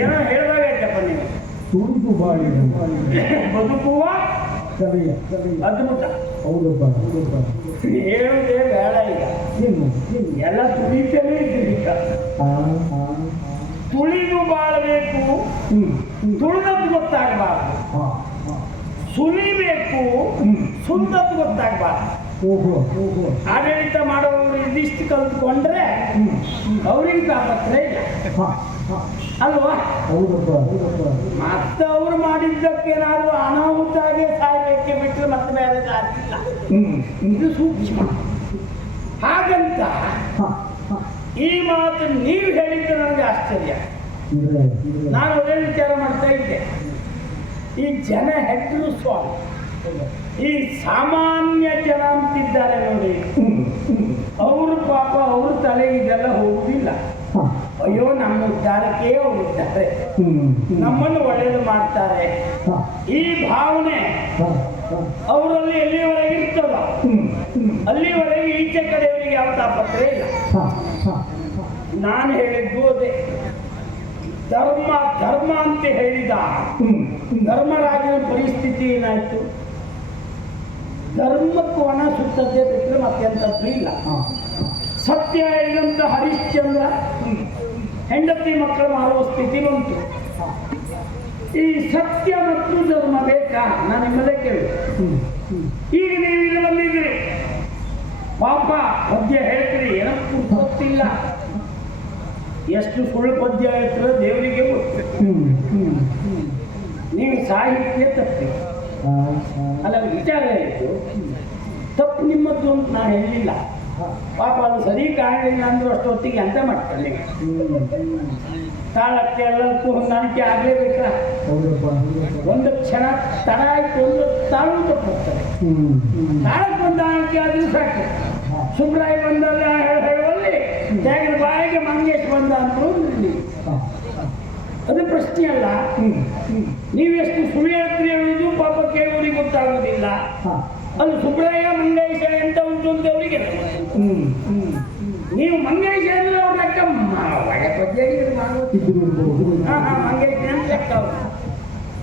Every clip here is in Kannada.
ಏನೋ ಹೇಳಿದಾಗೈತಪ್ಪ ನೀವು ತುಳಿದು ಬಾಳಿದ ಬದುಕುವ ಕಲೆಯ ಅದ್ಭುತ. ಹೌದಪ್ಪ ಹೇಳುವುದೇ ಬೇಡ ಈಗ. ಎಲ್ಲ ತುಳಿತಲೇ ಇದ್ದೀಗ. ತುಳಿದು ಬಾಳಬೇಕು, ತುಳಿದದ್ದು ಗೊತ್ತಾಗಬಾರ್ದು. ಸುಲಿಬೇಕು, ಸುಂದದ್ದು ಗೊತ್ತಾಗಬಾರ್ದು. ಆಡಳಿತ ಮಾಡೋರು ಇದಿಷ್ಟು ಕಲ್ತ್ಕೊಂಡ್ರೆ ಅವ್ರಿಗೆ ತಾಪತ್ರೆ ಇಲ್ಲ ಅಲ್ವಾ? ಮತ್ತೆ ಅವ್ರು ಮಾಡಿದ್ದಕ್ಕೇನಾದ್ರು ಅನಾಹುತಾಗೆ ಸಾಯ್ಬೇಕೆ ಬಿಟ್ಟರೆ ಮತ್ತೆ ಬೇರೆ ಆಗಿಲ್ಲ. ಇದು ಸೂಕ್ಷ್ಮ. ಹಾಗಂತ ಈ ಮಾತು ನೀವು ಹೇಳಿದ್ದು ನನಗೆ ಆಶ್ಚರ್ಯ. ನಾನು ಅದೇ ವಿಚಾರ ಮಾಡ್ತಾ ಇದ್ದೆ. ಈ ಜನ ಹೆಡ್ರು ಸ್ವಾಮಿ, ಈ ಸಾಮಾನ್ಯ ಜನ ಅಂತಿದ್ದಾರೆ ನೋಡಿ, ಅವರು ಪಾಪ ಅವ್ರ ತಲೆಗೆ ಇದೆಲ್ಲ ಹೋಗುದಿಲ್ಲ. ಅಯ್ಯೋ ನಮ್ಮ ಉದ್ಧಾರಕ್ಕೆ ಅವರಿದ್ದಾರೆ, ನಮ್ಮನ್ನು ಒಳ್ಳೇದು ಮಾಡ್ತಾರೆ, ಈ ಭಾವನೆ ಅವರಲ್ಲಿ ಎಲ್ಲಿವರೆಗೆ ಇರ್ತದ ಅಲ್ಲಿವರೆಗೆ ಈಚೆ ಕಡೆಯವರಿಗೆ ಯಾವ ತಾಪತ್ರೆ ಇಲ್ಲ. ನಾನು ಹೇಳಿದ್ದು ಅದೇ. ಧರ್ಮ ಧರ್ಮ ಅಂತ ಹೇಳಿದ ಧರ್ಮರಾಜನ ಪರಿಸ್ಥಿತಿ ಏನಾಯ್ತು? ಧರ್ಮಕ್ಕೆ ಒಣ ಸುತ್ತತೆ ಬಿಟ್ಟರೆ ಮತ್ತೆಂಥದ್ದು ಇಲ್ಲ. ಸತ್ಯ ಹೇಳಿದಂಥ ಹರಿಶ್ಚಂದ್ರ ಹೆಂಡತಿ ಮಕ್ಕಳು ಮಾರುವ ಸ್ಥಿತಿ ಬಂತು. ಈ ಸತ್ಯ ಮತ್ತು ಧರ್ಮ ಬೇಕಾ? ನಾನು ನಿಮ್ಮದೇ ಕೇಳಿ. ಈಗ ನೀವು ಇಲ್ಲಿ ಬಂದಿದ್ದೀರಿ, ಪಾಪ ಪದ್ಯ ಹೇಳ್ತೀರಿ, ಏನಕ್ಕೂ ಗೊತ್ತಿಲ್ಲ. ಎಷ್ಟು ಸುಳ್ಳು ಪದ್ಯ ಹೇಳ್ತೀರೋ ದೇವರಿಗೆ ಗೊತ್ತು. ನೀವು ಸಾಹಿತ್ಯ ತಪ್ಪಿ ಅಲ್ಲ, ವಿಚಾರ ಹೇಳಿದ್ದು ತಪ್ಪು ನಿಮ್ಮದ್ದು ಅಂತ ನಾನು ಹೇಳಿಲ್ಲ. ಪಾಪ ಅದು ಸರಿ ಕಾಣಲಿಲ್ಲ ಅಂದ್ರೆ ಅಷ್ಟೊತ್ತಿಗೆ ಅಂತ ಮಾಡ್ತಾರೆ. ತಾಳಕ್ಕೆ ಎಲ್ಲಕ್ಕೂ ಹೊಂದಾಣಿಕೆ ಆಗಲೇಬೇಕ. ಒಂದು ಕ್ಷಣ ತಡ ಆಯ್ತು ಒಂದು ತಾಳು ತಪ್ಪುತ್ತಾರೆ. ತಾಳಕ್ಕೆ ಹೊಂದಾಣಿಕೆ ಆದ್ರೂ ಸಾಕು. ಸುಬ್ರಾಯ ಬಂದಲ್ಲ ಹೇಳುವಲ್ಲಿ ತ್ಯಾಗದ ಬಾಯಿಗೆ ಮಂಗೇಶ್ ಬಂದ ಅಂದ್ರು ಅದು ಪ್ರಶ್ನೆ ಅಲ್ಲ. ನೀವೆಷ್ಟು ಸುಳ್ಳು ಹೇಳ್ತೀರಿ ಹೇಳುವುದು ಪಾಪ ಕೇಳುವವರಿಗೆ ಗೊತ್ತಾಗುವುದಿಲ್ಲ. ಅದು ಸುಬ್ರಾಯ ಮಂಗೇಶ ಎಂತ ಉಂಟು ಅಂತ ಅವರಿಗೆ. ನೀವು ಮಂಗೇಶ ಅಂದ್ರೆ ಅವ್ರ ಲೆಕ್ಕ ಮಂಗೇಶ ಅಂತ ಲೆಕ್ಕ.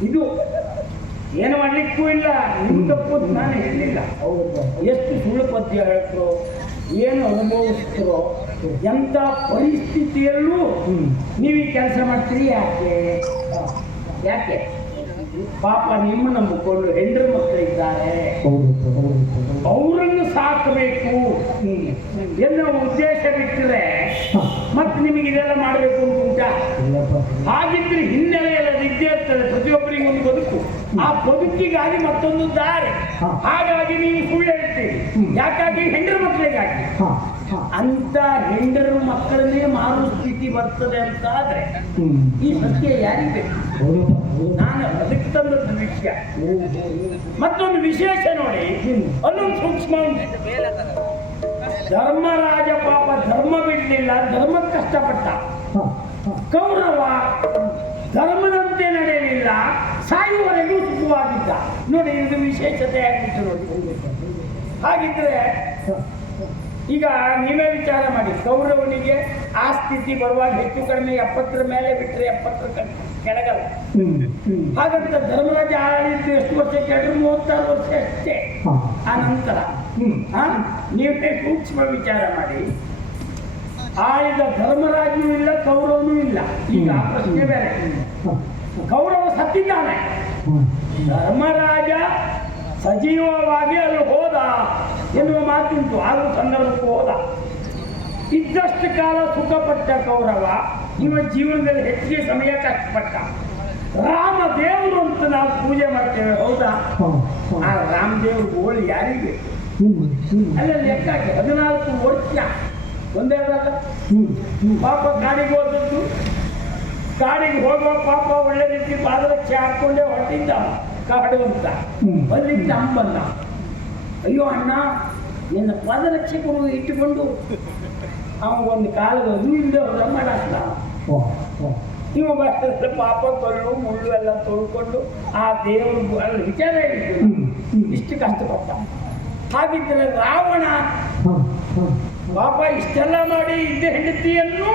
ಇದು ಏನು ಮಾಡ್ಲಿಕ್ಕೂ ಇಲ್ಲ. ನಿಮ್ಮ ತಪ್ಪು ನಾನು ಹೇಳಿಲ್ಲ. ಎಷ್ಟು ಸುಳ್ಳು ಪದ್ಯ ಹೇಳ್ತರೋ, ಏನು ಅನುಭವಿಸ್ತರೋ, ಎಂಥ ಪರಿಸ್ಥಿತಿಯಲ್ಲೂ ನೀವು ಈ ಕೆಲಸ ಮಾಡ್ತೀರಿ. ಯಾಕೆ? ಪಾಪ ನಿಮ್ಮ ನಂಬಿಕೊಂಡು ಹೆಂಡ್ರ ಮಕ್ಕಳಿದ್ದಾರೆ, ಅವರನ್ನು ಸಾಕಬೇಕು ಎನ್ನುವ ಉದ್ದೇಶ ಬಿಟ್ಟರೆ ಮತ್ತೆ ನಿಮಗೆ ಇದೆಲ್ಲ ಮಾಡಬೇಕು ಅಂತ ಉಂಟಾ? ಹಾಗಿದ್ರೆ ಹಿನ್ನೆಲೆ ಎಲ್ಲ ನಿದ್ದೆ ಇರ್ತದೆ. ಪ್ರತಿಯೊಬ್ಬರಿಗೆ ಒಂದು ಬದುಕು, ಆ ಬದುಕಿಗಾಗಿ ಮತ್ತೊಂದು ದಾರಿ. ಹಾಗಾಗಿ ನೀವು ಸುಳ್ಳು ಹೇಳ್ತೀರಿ. ಯಾಕಾಗಿ? ಹೆಂಡ್ರ ಮಕ್ಕಳಿಗಾಗಿ. ಅಂತ ಹೆಂಡರು ಮಕ್ಕಳನ್ನೇ ಮಾರುವ ಸ್ಥಿತಿ ಬರ್ತದೆ ಅಂತ ಆದ್ರೆ ಈ ಸತ್ಯ ಯಾರಿಗೆ ಬೇಕು? ನಾನು ಅದಕ್ಕೆ ತಂದದ್ದು ವಿಷಯ. ಮತ್ತೊಂದು ವಿಶೇಷ ನೋಡಿ, ಅಲ್ಲೊಂದು ಸೂಕ್ಷ್ಮ ಉಂಟು. ಧರ್ಮರಾಜ ಪಾಪ ಧರ್ಮ ಬಿಡಲಿಲ್ಲ, ಧರ್ಮಕ್ಕೆ ಕಷ್ಟಪಟ್ಟ. ಕೌರವ ಧರ್ಮದಂತೆ ನಡೆಯಲಿಲ್ಲ, ಸಾಯುವವರೆಗೂ ಸುಖವಾಗಿದ್ದ. ನೋಡಿ, ಇದು ವಿಶೇಷತೆ ಆಗಿತ್ತು ನೋಡಿ. ಹಾಗಿದ್ರೆ ಈಗ ನೀವೇ ವಿಚಾರ ಮಾಡಿ, ಕೌರವನಿಗೆ ಆ ಸ್ಥಿತಿ ಬರುವಾಗ ಹೆಚ್ಚು ಕಡಿಮೆ 70 ಮೇಲೆ ಬಿಟ್ಟರೆ 70 ಕೆಳಗಲ್ಲ. ಹಾಗಂತ ಧರ್ಮರಾಜ ಆಳಿದ್ದು ಎಷ್ಟು ವರ್ಷ ಕೇಳಿದ್ರೆ 36 ವರ್ಷ ಅಷ್ಟೇ. ಆ ನಂತರ ನೀವೇ ಸೂಕ್ಷ್ಮ ವಿಚಾರ ಮಾಡಿ. ಆಳಿದ ಧರ್ಮರಾಜನೂ ಇಲ್ಲ, ಕೌರವನೂ ಇಲ್ಲ. ಈಗ ಪ್ರಶ್ನೆ ಬೇರೆ. ಕೌರವ ಸತ್ತಿದ್ದಾನೆ, ಧರ್ಮರಾಜ ಸಜೀವವಾಗಿ ಅಲ್ಲಿ ಹೋದ ಎನ್ನುವ ಮಾತುಂಟು. ಆದರೂ ಸಂದರ್ಭಕ್ಕೂ ಹೋದ. ಇದ್ದಷ್ಟು ಕಾಲ ಸುಖಪಟ್ಟ ಕೌರವ ಇವ ಜೀವನದಲ್ಲಿ ಹೆಚ್ಚಿಗೆ ಸಮಯ ಕಷ್ಟಪಟ್ಟ. ರಾಮ ದೇವರು ಅಂತ ನಾವು ಪೂಜೆ ಮಾಡ್ತೇವೆ, ಹೌದಾ? ಹಾ, ಆ ರಾಮದೇವ್ರ ಗೋಳು ಯಾರಿಗೆ? ಅಲ್ಲ ಲೆಕ್ಕ ಹಾಕಿ 14 ವರ್ಷ ಒಂದೇ ಆದಾಗ ಪಾಪ ಕಾಡಿಗೆ ಹೋದದ್ದು, ಕಾಡಿಗೆ ಹೋಗುವ ಪಾಪ ಒಳ್ಳೆ ರೀತಿ ಪಾದರಕ್ಷೆ ಹಾಕೊಂಡೇ ಹೊರಟಿದ್ದ ಕಾಡು ಅಂತ. ಅಲ್ಲಿಂದ ಅಂಬಲ್ಲ, ಅಯ್ಯೋ ಅಣ್ಣ ನಿನ್ನ ಪಾದರಕ್ಷೆ ಕೊಡು ಇಟ್ಟುಕೊಂಡು ಅವ ಒಂದು ಕಾಲದ ಅದು ಇಲ್ಲದೆ ಹೊರ ಮಾಡಾಕ್ತ. ನೀವು ಬರ್ತಿದ್ರೆ ಪಾಪ ಕಲ್ಲು ಮುಳ್ಳು ಎಲ್ಲ ತೊಳ್ಕೊಂಡು ಆ ದೇವರು ಅಲ್ಲಿ ವಿಚಾರ ಹೇಳಿದ್ರು ಇಷ್ಟು ಕಷ್ಟಪಟ್ಟ. ಹಾಗಿದ್ದರೆ ರಾವಣ ಪಾಪ ಇಷ್ಟೆಲ್ಲ ಮಾಡಿ ಇದ್ದ ಹೆಂಡತಿಯನ್ನು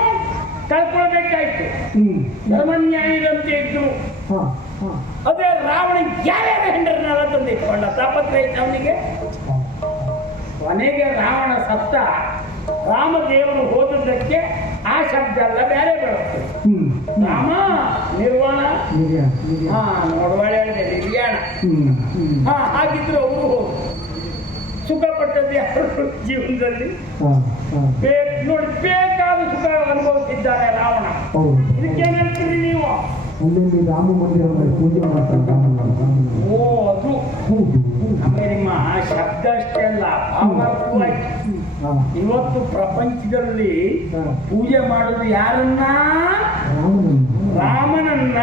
ಕಳ್ಕೊಳ್ಬೇಕಾಯ್ತು. ಧರ್ಮನ್ಯಾಯದಂತೆ ಇದ್ರು. ಅದೇ ರಾವಣ ಯಾರ್ಯಾರ ಹೆಂಡರನ್ನೆಲ್ಲ ತಂದಿಟ್ಕೊಂಡ, ತಾಪತ್ರ ಇತ್ತು ಅವನಿಗೆ. ಕೊನೆಗೆ ರಾವಣ ಸತ್ತ. ರಾಮದೇವರು ಹೋದದ್ದಕ್ಕೆ ಆ ಶಬ್ದ ಎಲ್ಲ ಬೇರೆ ಬರುತ್ತೆ. ರಾಮ ನಿರ್ವಾಣ, ನೋಡುವಾಳೆ ಹೇಳಿದೆ ನಿರ್ಯಾಣ. ಹಾಗಿದ್ರು ಅವರು ಸುಖ ಪಟ್ಟದ್ದು ಯಾರು ಜೀವನದಲ್ಲಿ? ನೋಡಿ ಬೇಕಾದ ಸುಖ ಅನುಭವಿಸಿದ್ದಾರೆ ರಾವಣ. ಇದಕ್ಕೇನು ಹೇಳ್ತೀರಿ ನೀವು? ರಾಮ ಮಂದಿರ ಪೂಜೆ ಮಾಡ್ತಾರೆ. ಓ ಅದು ನಮಗೆ ನಿಮ್ಮ ಶಬ್ದ ಅಷ್ಟೇ ಅಲ್ಲ, ಭಾವಾರ್ಥವಾಯ್ತು. ಇವತ್ತು ಪ್ರಪಂಚದಲ್ಲಿ ಪೂಜೆ ಮಾಡೋದು ಯಾರನ್ನ? ರಾಮನನ್ನ.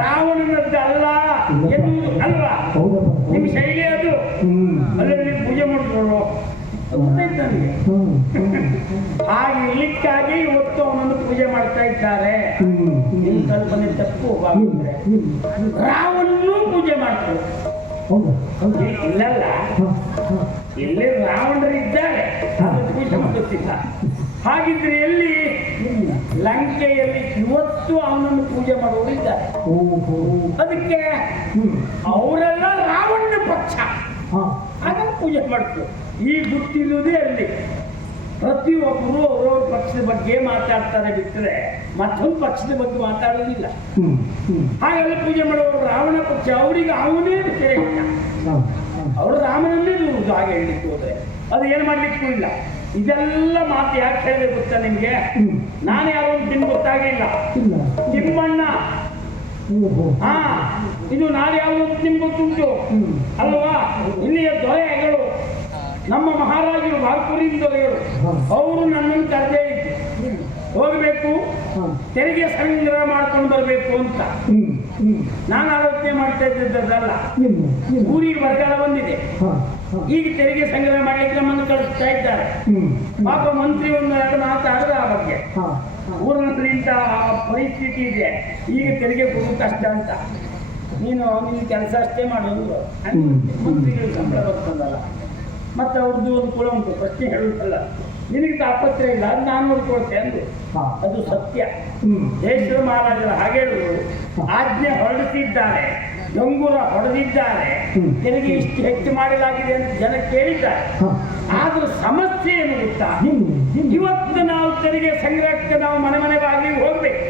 ರಾವಣನದ್ದಲ್ಲ ಎನ್ನುವುದು ಅಲ್ವಾ? ನಿಮ್ಮ ಶೈಲಿ ಅದು. ಅಲ್ಲಲ್ಲಿ ಪೂಜೆ ಮಾಡ್ಕೊಳ್ಳೋ ಗೊತ್ತಾಯ್ತು ನನಗೆ. ಹಾಗೆ ಇರ್ಲಿಕ್ಕಾಗಿ ಇವತ್ತು ಅವನನ್ನು ಪೂಜೆ ಮಾಡ್ತಾ ಇದ್ದಾರೆ. ನಿಮ್ಮ ಕಲ್ಪನೆ ತಪ್ಪು. ರಾವಣನೂ ಪೂಜೆ ಮಾಡ್ತಾರೆ. ಇಲ್ಲಲ್ಲ, ಇಲ್ಲಿ ರಾವಣರಿದ್ದಾರೆ, ಪೂಜೆ ಮಾಡುತ್ತಿಲ್ಲ. ಹಾಗಿದ್ರೆ ಎಲ್ಲಿ? ಲಂಕೆಯಲ್ಲಿ ಇವತ್ತು ಅವನನ್ನು ಪೂಜೆ ಮಾಡುವವರು ಇದ್ದಾರೆ. ಅದಕ್ಕೆ ಅವರೆಲ್ಲ ರಾವಣ ಪಕ್ಷ, ಅದನ್ನು ಪೂಜೆ ಮಾಡ್ತಾರೆ. ಈ ಗೊತ್ತಿರುವುದೇ ಅಲ್ಲಿ. ಪ್ರತಿಯೊಬ್ಬರು ಅವರವ್ರ ಪಕ್ಷದ ಬಗ್ಗೆ ಮಾತಾಡ್ತಾರೆ ಬಿಟ್ಟರೆ ಮತ್ತೊಂದು ಪಕ್ಷದ ಬಗ್ಗೆ ಮಾತಾಡೋದಿಲ್ಲ. ಹಾಗೆಲ್ಲ ಪೂಜೆ ಮಾಡೋರು ರಾವಣ ಪಕ್ಷ. ಅವರಿಗೆ ಅವನೇ ಶ್ರೇಷ್ಠ. ಅವರು ರಾಮನನ್ನೇ ದೂರುದು. ಹಾಗೆ ಹೇಳಲಿಕ್ಕೆ ಹೋದ್ರೆ ಅದು ಏನು ಮಾಡ್ಲಿಕ್ಕೂ ಇಲ್ಲ. ಇದೆಲ್ಲ ಮಾತು ಯಾಕೆ ಹೇಳಿದೆ ಗೊತ್ತಾ ನಿಮ್ಗೆ? ನಾನು ಯಾರೋ ದಿನ ಗೊತ್ತಾಗಿಲ್ಲ. ತಿಮ್ಮಣ್ಣ, ಇದು ನಾನು ಯಾವುದು ನಿಮ್ಗೆ ಗೊತ್ತುಂಟು ಅಲ್ವಾ? ಇಲ್ಲಿಯ ದೊರೆಗಳು, ನಮ್ಮ ಮಹಾರಾಜರು ಬಾಲ್ಪುರಿನ ದೊರೆಗಳು, ಅವರು ನನ್ನನ್ನು ಕರೆದೇ ಇತ್ತು, ಹೋಗಬೇಕು ತೆರಿಗೆ ಸಂಗ್ರಹ ಮಾಡ್ಕೊಂಡು ಬರಬೇಕು ಅಂತ. ನಾನು ಆಲೋಚನೆ ಮಾಡ್ತಾ ಇದ್ದದ್ದಲ್ಲ. ಊರಿಗೆ ಬರಗಾಲ ಬಂದಿದೆ, ಈಗ ತೆರಿಗೆ ಸಂಗ್ರಹ ಮಾಡ್ಲಿಕ್ಕೆ ನಮ್ಮನ್ನು ಕಳಿಸ್ತಾ ಇದ್ದಾರೆ. ಪಾಪ ಮಂತ್ರಿ ಒಂದು ಎರಡು ಮಾತಾಡಿದ ಆ ಬಗ್ಗೆ. ಊರಿನಲ್ಲಿ ಇಂಥ ಪರಿಸ್ಥಿತಿ ಇದೆ, ಈಗ ತೆರಿಗೆ ಕೊಡೋದು ಕಷ್ಟ ಅಂತ. ನೀನು ಕೆಲಸ ಅಷ್ಟೇ ಮಾಡೋದು. ಮಂತ್ರಿಗಳಿಗೆ ಸಂಬಳ ಬರ್ತದಲ್ಲ, ಮತ್ತೆ ಅವ್ರದ್ದು ಒಂದು ಕುಳ ಉಂಟು, ಪ್ರಶ್ನೆ ಹೇಳುತ್ತಲ್ಲ, ನಿನಗೆ ತಾಪತ್ರೆ ಇಲ್ಲ, ಅದು ನಾನು ನೋಡ್ಕೊಳ್ತೇನೆ ಅಂದು. ಅದು ಸತ್ಯ. ದೇಶದ ಮಹಾರಾಜರು ಹಾಗೆ ಹೇಳಿದ್ರು. ಆಜ್ಞೆ ಹೊರಡಿಸಿದ್ದಾರೆ, ಡಂಗೂರ ಹೊಡೆದಿದ್ದಾರೆ, ತೆರಿಗೆ ಇಷ್ಟು ಹೆಚ್ಚು ಮಾಡಲಾಗಿದೆ ಅಂತ ಜನ ಕೇಳಿದ್ದಾರೆ. ಆದ್ರೂ ಸಮಸ್ಯೆ ಏನು ಗೊತ್ತಾ? ಇವತ್ತು ನಾವು ತೆರಿಗೆ ಸಂಗ್ರಹಕ್ಕೆ ನಾವು ಮನೆ ಮನೆ ಬಾಗಿಲಿಗೆ ಹೋಗ್ಬೇಕು.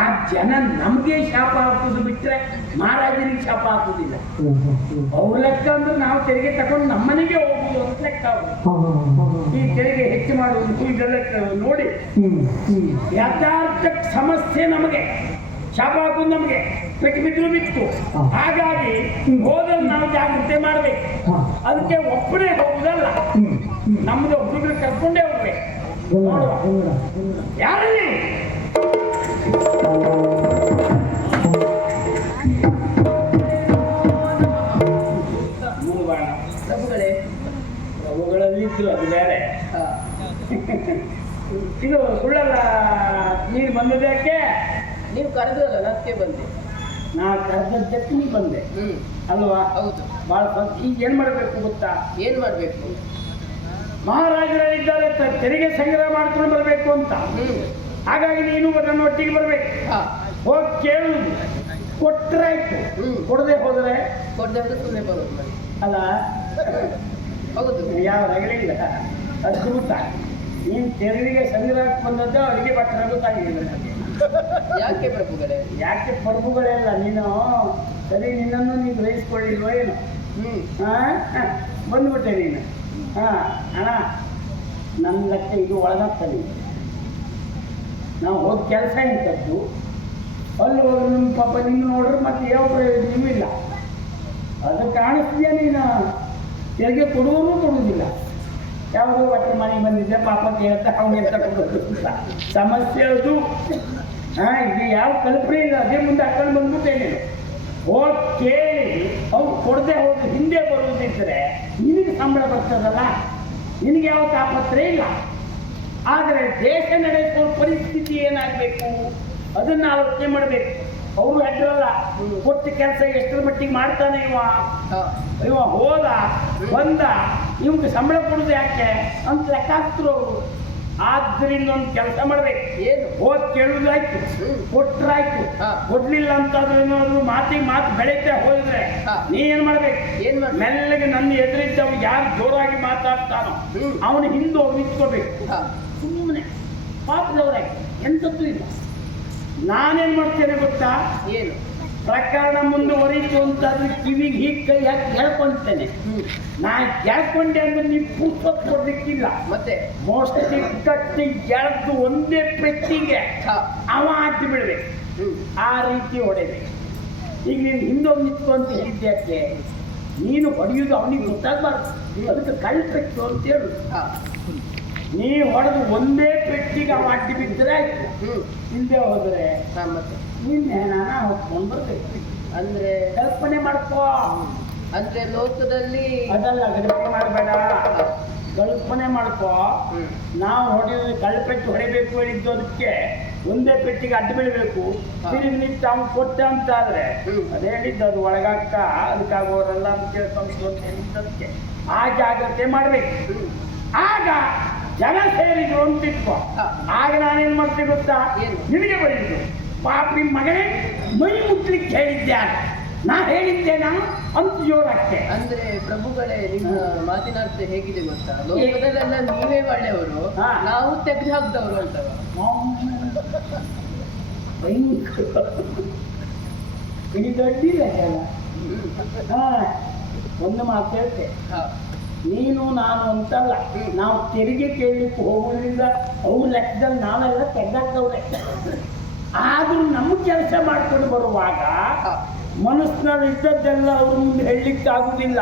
ಆ ಜನ ನಮ್ಗೆ ಶಾಪ ಹಾಕುದು ಬಿಟ್ರೆ ಮಹಾರಾಜನಿಗೆ ಶಾಪ ಹಾಕುದಿಲ್ಲ. ಅವ್ರ ಲೆಕ್ಕ ಅಂದ್ರೆ ನಾವು ತೆರಿಗೆ ತಗೊಂಡು ನಮ್ಮನೆಗೆ ಹೋಗುದು ಅಂತ ಲೆಕ್ಕ. ಈ ತೆರಿಗೆ ಹೆಚ್ಚು ಮಾಡುವುದು ಇದೆಲ್ಲ ನೋಡಿ ಯಥಾರ್ಥ ಸಮಸ್ಯೆ ನಮಗೆ ಶಾಪ ಹಾಕುದು, ನಮಗೆ ಪೆಟ್ಟು ಬಿದ್ರು ಬಿತ್ತು. ಹಾಗಾಗಿ ಹೋದಲ್ಲಿ ನಾವು ಜಾಗ್ರತೆ ಮಾಡ್ಬೇಕು. ಅದಕ್ಕೆ ಒಬ್ಬನೇ ಹೋಗುದಲ್ಲ, ನಮ್ದು ಒಬ್ಬರಿಗೆ ಕರ್ಕೊಂಡೇ ಹೋಗ್ಬೇಕು. ನೋಡುವ ಯಾರಲ್ಲಿ ಪ್ರಭುಗಳಲ್ಲಿದ್ರು ಅದು ಬೇರೆ. ಇದು ಸುಳ್ಳಲ್ಲ. ನೀನು ಬಂದದಕ್ಕೆ ನೀವು ಕರೆದ್ರಲ್ಲ, ಅದಕ್ಕೆ ಬಂದೆ. ನಾ ಕರೆದದ್ದಕ್ಕೆ ನೀ ಬಂದೆ ಅಲ್ವಾ? ಹೌದು. ಭಾಳ ಈಗ ಏನು ಮಾಡಬೇಕು ಗೊತ್ತಾ? ಏನ್ ಮಾಡ್ಬೇಕು? ಮಹಾರಾಜರಿದ್ದಾರೆ ತೆರಿಗೆ ಸಂಗ್ರಹ ಮಾಡ್ಕೊಂಡು ಬರಬೇಕು ಅಂತ. ಹಾಗಾಗಿ ನೀನು ನನ್ನ ಒಟ್ಟಿಗೆ ಬರಬೇಕು. ಹೋಗಿ ಕೇಳುವುದು, ಕೊಟ್ಟರಾಯ್ತು. ಕೊಡದೆ ಹೋದರೆ ಸುಮ್ಮನೆ ಬರೋದು ಅಲ್ಲ. ಹೌದು, ಯಾವ ರಗಳಿಲ್ಲ. ಅದ್ಭುತ. ನೀನು ತೆರಿಗೆ ಸಂಗ್ರಹಕ್ಕೆ ಬಂದದ್ದು ಅವರಿಗೆ ಭಟ್ರ ಗೊತ್ತಾಗಿದೆ. ಯಾಕೆ ಪ್ರಭುಗಳೇ? ಯಾಕೆ ಪ್ರಭುಗಳೆಲ್ಲ ನೀನು ಸರಿ, ನಿನ್ನನ್ನು ನೀನು ಗ್ರಹಿಸ್ಕೊಳ್ಳಿಲ್ವೋ ಏನು? ಬಂದ್ಬಿಟ್ಟೆ ನೀನು. ಅಣ್ಣ ನನ್ನ ಲೆಕ್ಕ ಇದು ಒಳಗಾಗ್ತದೆ. ನಾವು ಹೋದ ಕೆಲಸ ಇಂಥದ್ದು, ಅಲ್ಲಿ ಹೋದ್ರೆ ನಿಮ್ಮ ಪಾಪ ನಿನ್ನ ನೋಡ್ರೆ ಮತ್ತೆ ಯಾವ ಪ್ರಯೋಜನವೂ ಇಲ್ಲ. ಅದು ಕಾಣಿಸ್ತೀಯ ನೀನು ತೆರಿಗೆ ಕೊಡುವನು ಕೊಡುವುದಿಲ್ಲ. ಯಾವುದೋ ಒಟ್ಟು ಮನೆಗೆ ಬಂದಿದ್ದೆ ಪಾಪ ಕೇಳ್ತಾ ಅವನಿಗೆ ಕೊಡೋದು ಅಂತ ಸಮಸ್ಯೆ ಅದು. ಇದು ಯಾವ ಕಲ್ಪನೆ ಇಲ್ಲ. ಅದೇ ಮುಂದೆ ಹಾಕೊಂಡು ಬಂದ್ಬಿಟ್ಟೇನೆ ಹೋಗಿ ಕೇಳಿ ಅವ್ರು ಕೊಡದೆ ಹೋಗಿ ಹಿಂದೆ ಬರುವುದಿದ್ದರೆ ನಿನಗೆ ಸಂಬಳ ಬರ್ತದಲ್ಲ, ನಿನಗೆ ಯಾವ ತಾಪತ್ರೆ ಇಲ್ಲ. ಆದರೆ ದೇಶ ನಡೆಸುವ ಪರಿಸ್ಥಿತಿ ಏನಾಗಬೇಕು ಅದನ್ನು ಆಲೋಚನೆ ಮಾಡಬೇಕು. ಅವರು ಹೆಡ್ರಲ್ಲ, ಕೊಟ್ಟ ಕೆಲಸ ಎಷ್ಟರ ಮಟ್ಟಿಗೆ ಮಾಡ್ತಾನೆ ಇವ ಹೋದ ಬಂದ, ಇವ್ಗೆ ಸಂಬಳ ಕೊಡೋದು ಯಾಕೆ ಅಂತ ಲೆಕ್ಕ ಹಾಕ್ತರು ಅವರು. ಆದ್ದರಿಂದ ಒಂದು ಕೆಲಸ ಮಾಡ್ಬೇಕು. ಏನು? ಹೋದ್ ಕೇಳುದಾಯ್ತು, ಕೊಟ್ರಾಯ್ತು. ಕೊಡ್ಲಿಲ್ಲ ಅಂತಾದ್ರೂ ಏನಾದ್ರು ಮಾತಿಗೆ ಮಾತು ಬೆಳೀತಾ ಹೋದ್ರೆ ನೀ ಏನ್ ಮಾಡ್ಬೇಕು? ಮೆಲ್ಲಗೆ ನನ್ನ ಎದುರಿದ್ದವ್ ಯಾರು ಜೋರಾಗಿ ಮಾತಾಡ್ತಾನೋ ಅವನ ಹಿಂದೆ ಹೋಗಿ ನಿಂತ್ಕೋಬೇಕು. ಸುಮ್ಮನೆ ಪಾಪದವ್ರಾಗಿ ಎಂಥದ್ದು ಇಲ್ಲ. ನಾನೇನ್ ಮಾಡ್ತೇನೆ ಗೊತ್ತಾ? ಏನು? ಪ್ರಕರಣ ಮುಂದುವರಿತು ಅಂತಾದ್ರೆ ಕಿವಿಗೆ ಹೀಗೆ ಕೈ ಹಾಕಿ ಹೇಳ್ಕೊಂತೇನೆ. ನಾ ಹೇಳ್ಕೊಂಡೆ ಅಂದ್ರೆ ನೀವು ಪುಸ್ತಕ ಕೊಡ್ಲಿಕ್ಕಿಲ್ಲ. ಮತ್ತೆ ಮೋಸ್ಟ್ಲಿ ಕಟ್ಟಿ ಎಳ್ದು ಒಂದೇ ಪೆಟ್ಟಿಗೆ ಅವ ಹಾಕಿ ಬಿಡ್ಬೇಕು. ಆ ರೀತಿ ಹೊಡೆಬೇಕು. ಈಗ ನೀನು ಹಿಂದೊಂದು ನಿಂತ್ಕೊಂತ ಹೇಳಿದ್ಯಾಕೆ? ನೀನು ಹೊಡೆಯುವುದು ಅವನಿಗೆ ಗೊತ್ತಾಗಬಾರ್ದು. ಅದಕ್ಕೆ ಕಳ್ಪೆಟ್ಟು ಅಂತ ಹೇಳು. ನೀ ಹೊಡೆದು ಒಂದೇ ಪೆಟ್ಟಿಗೆ ಅವ ಅಡ್ಡಿ ಬಿದ್ದರೆ ಆಯ್ತು. ಹಿಂದೆ ಹೋದರೆ ನಿನ್ನೆ ನಾನು ಹೊತ್ಕೊಂಡು ಬರ್ಬೇಕು. ಅಂದ್ರೆ ಕಲ್ಪನೆ ಮಾಡ್ಕೋ. ಅಂದ್ರೆ ಲೋಕದಲ್ಲಿ ಅದಲ್ಲ, ಕಲ್ಪನೆ ಮಾಡಬೇಡ, ಕಲ್ಪನೆ ಮಾಡ್ಕೋ. ನಾವು ಹೊಡೆಯೋದು ಕಳ್ಪೆಟ್ಟು ಹೊಡಿಬೇಕು ಹೇಳಿದ್ದು ಅದಕ್ಕೆ ಒಂದೇ ಪೆಟ್ಟಿಗೆ ಅಡ್ಡ ಬೀಳಬೇಕು. ತಿರುಗಿ ನಿಂತು ಅವ್ನು ಕೊಟ್ಟ ಅಂತ ಆದ್ರೆ ಅದೇ ಹೇಳಿದ್ದು ಅದು ಒಳಗಾಕ ಅದಕ್ಕಾಗೋರಲ್ಲ ಅಂತ ಕೇಳ್ಕೊಂಡು ಅಂತ ಹೇಳಿದ್ದಕ್ಕೆ ಆ ಜಾಗ್ರತೆ ಮಾಡ್ಬೇಕು. ಆಗ ಜನ ಸೇರಿದ್ರು ಅಂತಿತ್ವ. ಆಗ ನಾನೇನ್ ಮಾಡ್ತೇನೆ ಗೊತ್ತಾ? ನಿನಗೆ ಬರೀದು ಪಾಪಿ ಮಗನೇ ಮೈ ಮುಟ್ಲಿಕ್ಕೆ ಹೇಳಿದ್ದೆ, ನಾ ಹೇಳಿದ್ದೇನಾ ಅಂತ ಜೋರಾಗ್ತೆ. ಅಂದ್ರೆ ಪ್ರಭುಗಳೇ, ನಿಮ್ಮ ಮಾತಿನ ಅರ್ಥ ಹೇಗಿದೆ ಗೊತ್ತಾ? ಲೋಕದಲ್ಲೆಲ್ಲ ನೀವೇ ಒಳ್ಳೆಯವರು, ನಾವು ತೆಗೆದು ಹಾಕ್ದವರು ಅಂತ. ಇಡೀ ದೊಡ್ಡಿಲ್ಲ ಜನ. ಒಂದು ಮಾತು ಹೇಳ್ತೆ, ನೀನು ನಾನು ಅಂತಲ್ಲ, ನಾವು ತೆರಿಗೆ ಕೇಳಲಿಕ್ಕೆ ಹೋಗೋದ್ರಿಂದ ಅವ್ರ ಲೆಕ್ಕದಲ್ಲಿ ನಾವೆಲ್ಲ ತೆಗ್ದಾಕ್ತವ್ರೆ. ಆದ್ರೂ ನಮ್ಮ ಕೆಲಸ ಮಾಡ್ಕೊಂಡು ಬರುವಾಗ ಮನಸ್ಸಿನಲ್ಲಿ ಇದ್ದದ್ದೆಲ್ಲ ಅವ್ರ ಮುಂದೆ ಹೇಳಲಿಕ್ಕೆ ಆಗುದಿಲ್ಲ.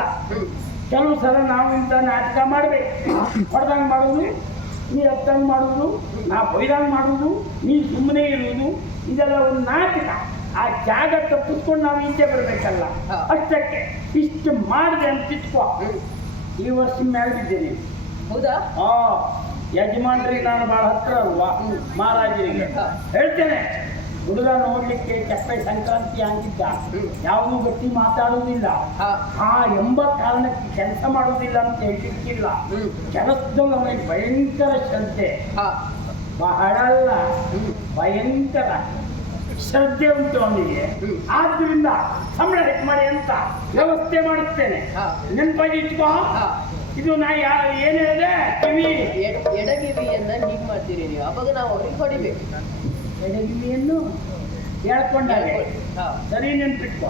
ಕೆಲವು ಸಲ ನಾವು ಇಂಥ ನಾಟಕ ಮಾಡ್ಬೇಕು. ಹೊಡೆದಂಗೆ ಮಾಡೋದು, ನೀ ಹತ್ತಂಗೆ ಮಾಡೋದು, ನಾ ಬೈದಂಗೆ ಮಾಡೋದು, ನೀ ಸುಮ್ಮನೆ ಇರುವುದು, ಇದೆಲ್ಲ ಒಂದು ನಾಟಕ. ಆ ಜಾಗ ತಪ್ಪಿಸ್ಕೊಂಡು ನಾವು ಈಚೆ ಬರಬೇಕಲ್ಲ. ಅಷ್ಟಕ್ಕೆ ಇಷ್ಟು ಮಾಡಿದೆ ಅಂತ ಇಟ್ಕೋ. ಈ ವರ್ಷ ಮೇಲೆ ಬಿದ್ದೇನೆ. ಹೌದಾ? ಯಜಮಾನ್ರಿಗೆ ನಾನು ಭಾಳ ಹತ್ರ ಅಲ್ವಾ ಮಹಾರಾಜರಿಗೆ. ಹೇಳ್ತೇನೆ, ಹುಡುಗ ನೋಡ್ಲಿಕ್ಕೆ ಚಪ್ಪೆ ಸಂಕ್ರಾಂತಿ ಆಗಿದ್ದ, ಯಾವುದೂ ಗಟ್ಟಿ ಮಾತಾಡುವುದಿಲ್ಲ, ಎಂಬ ಕಾರಣಕ್ಕೆ ಕೆಲಸ ಮಾಡುವುದಿಲ್ಲ ಅಂತ ಹೇಳಿಕ್ಕಿಲ್ಲ. ಕೆಲಸದಲ್ಲಿ ಅವನಿಗೆ ಭಯಂಕರ ಶ್ರದ್ಧೆ, ಬಹಳ ಅಲ್ಲ ಭಯಂಕರ ಶ್ರದ್ಧೆ ಉಂಟು ಅವನಿಗೆ. ಆದ್ರಿಂದ ಸಂಬಳ ಹೆಚ್ಚು ಮಾಡಿ ಅಂತ ವ್ಯವಸ್ಥೆ ಮಾಡುತ್ತೇನೆ. ನೆನಪಾಗಿ ಇಟ್ಕೋ. ಇದು ನಾ ಏನ್ ಹೇಳಿದೆ? ಕಿವಿ ಎಡಗಿವಿಯನ್ನ ಹೀಗೆ ಮಾಡ್ತೀರಿ ನೀವು, ಅವಾಗ ನಾವು ಅವ್ರಿಗೆ ಹೊಡಿಬೇಕು. ಎಡಗಿವಿಯನ್ನು ಹೇಳ್ಕೊಂಡಾಗ ಸರಿ ನೆನ್ಪಿಟ್ಕೋ.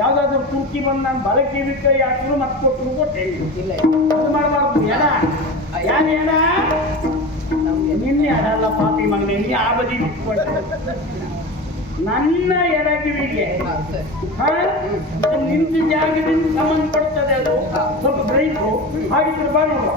ಯಾವ್ದಾದ್ರು ತುರ್ಕಿ ಬಂದು ನಾನು ಬಲ ಕಿವಿ ಕೈ ಹಾಕಿದ್ರು ಮತ್ತೆ ಕೊಟ್ಟರು ಕೊಟ್ಟೆ. ಇಲ್ಲ, ಅದು ಮಾಡಬಾರ್ದು. ಎಡ ಯಾನ್ ಎಡ? ನಿನ್ನೆ ಅಡಲ್ಲ ಪಾಪಿ ಮಗನೇ, ನೀ ಆ ಬದಿ ನನ್ನ ಎಡಗಿವಿಗೆ ನಿಂತ ಜಾಗದಿಂದ ಸಂಬಂಧಪಡ್ತದೆ. ಅದು ಸ್ವಲ್ಪ ಬ್ರೈಕು ಹಾಗಿದ್ರೆ ಬಾ ನೋಡುವ.